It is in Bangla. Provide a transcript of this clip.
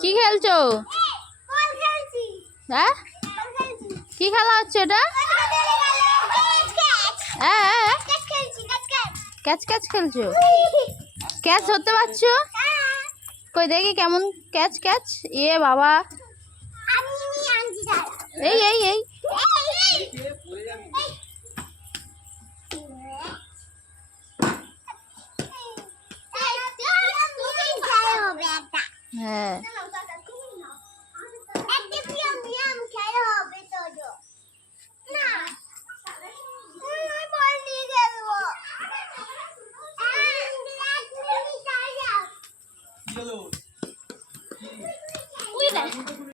কি খেলছো? হ্যাঁ? কি খেলা হচ্ছে এটা হ্যাঁ, হ্যাঁ, ক্যাচ ক্যাচ খেলছো? ক্যাচ ধরতে পারছ? কই দেখি কেমন ক্যাচ ক্যাচ ইয়ে বাবা। এই এই এই পড়ে যাবি হ্যাঁ কি হলো